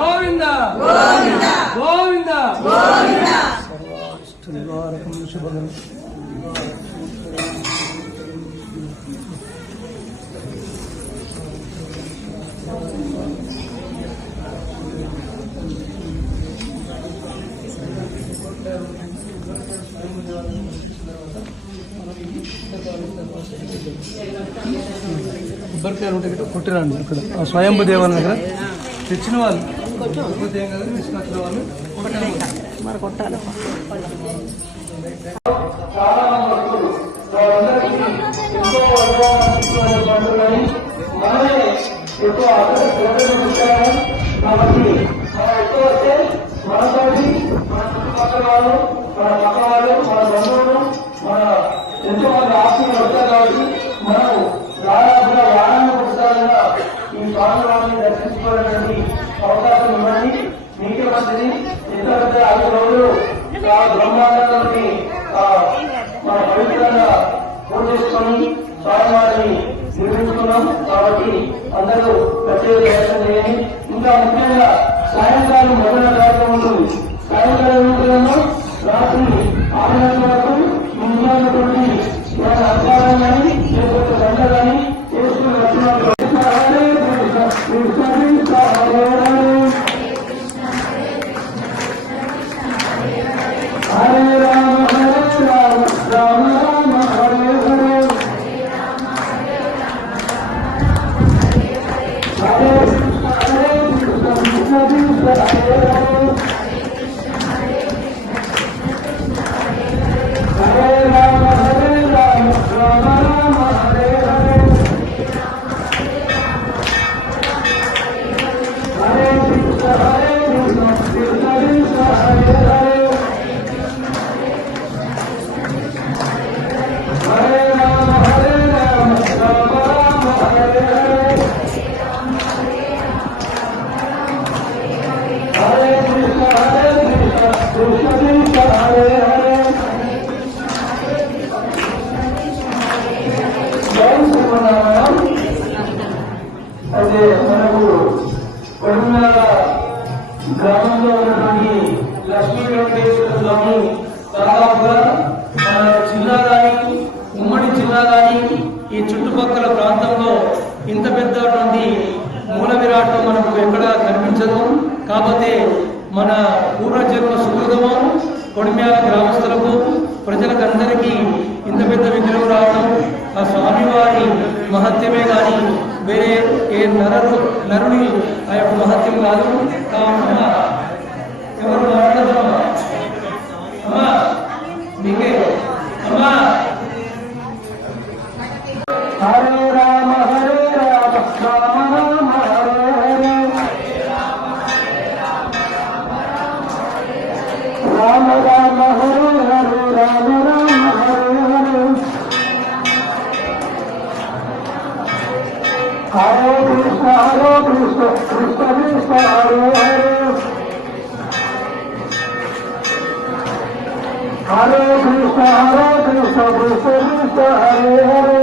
గోవింద గోవింద నివారకం శుభగం. కొబ్బరికాయలు ఉంటే కొట్టిరండి ఇక్కడ స్వయంభూ దేవాలయం దగ్గర తెచ్చిన వాళ్ళు తీసుకొచ్చిన వాళ్ళు మరి కొట్టాలి. కాబట్టి ఎక్కువ వస్తే మనతోటి మన చుట్టుపక్కల వాళ్ళు మన పక్క వాళ్ళు మన బంధువులు మన ఎంతో మంది ఆస్తులు వస్తారు. కాబట్టి మనం దాదాపుగా వారాన్ని ఒకసారిగా ఈ స్వామివారిని దర్శించుకోవడానికి అవకాశం ఇవ్వండి. మీకే మంచిది. ఎందుకంటే 5 రోజులు బ్రహ్మాండంలోని మన పవిత్రంగా పూజ చేసుకొని స్వామివారిని నిర్మించుకున్నాం. కాబట్టి అందరూ ప్రత్యేక దర్శనం చేయండి. ఇంకా ముఖ్యంగా సాయంకాలం భజన కార్యక్రమం ఉంటుంది. సాయంకాలం ఉంటుందన్నా రాత్రి 6 గంటల వరకు ఇంట్లోటువంటి మన అధికారం కానీ లేకపోతే గంట కానీ చేసుకుని వచ్చినప్పుడు హరే రామ హరే రామ రామ రామ హరే హరే హరే కృష్ణ కృష్ణ కృష్ణ హరే హరే హరే రామ హరే రామ రామ రామ హరే హరే హరే కృష్ణ కృష్ణ కృష్ణ హరే హరే హరే రామ హరే రామ రామ రామ హరే హరే హరే కృష్ణ కృష్ణ కృష్ణ హరే హరే అయితే మనకు కొడుకున్నర గ్రామంలో ఉన్నటువంటి లక్ష్మీ వెంకటేశ్వర స్వామి దాదాపుగా మన జిల్లా కానీ ఉమ్మడి జిల్లా కానీ ఈ చుట్టుపక్కల ప్రాంతంలో ఇంత పెద్దటువంటి మూల విరాటం మనకు ఎక్కడా కనిపించదు. కాకపోతే మన పూర్వజన్మ సుకృతము కొడిమ్యాల గ్రామస్తులకు ప్రజలకు అందరికీ ఇంత పెద్ద విగ్రహం రావడం ఆ స్వామివారి మహత్యమే కానీ వేరే ఏ నరుని ఆ యొక్క మహత్యం కాదు. కావున ఎవరు మాట్లాడతామా అమ్మా మీకే అమ్మా. హరే రామ హరే రామ రామ రామ హరే హరే రామ రామ హరే హరే రామ రామ హరే హరే హరే కృష్ణ కృష్ణ కృష్ణ హరే హరే హరే కృష్ణ కృష్ణ కృష్ణ హరే హరే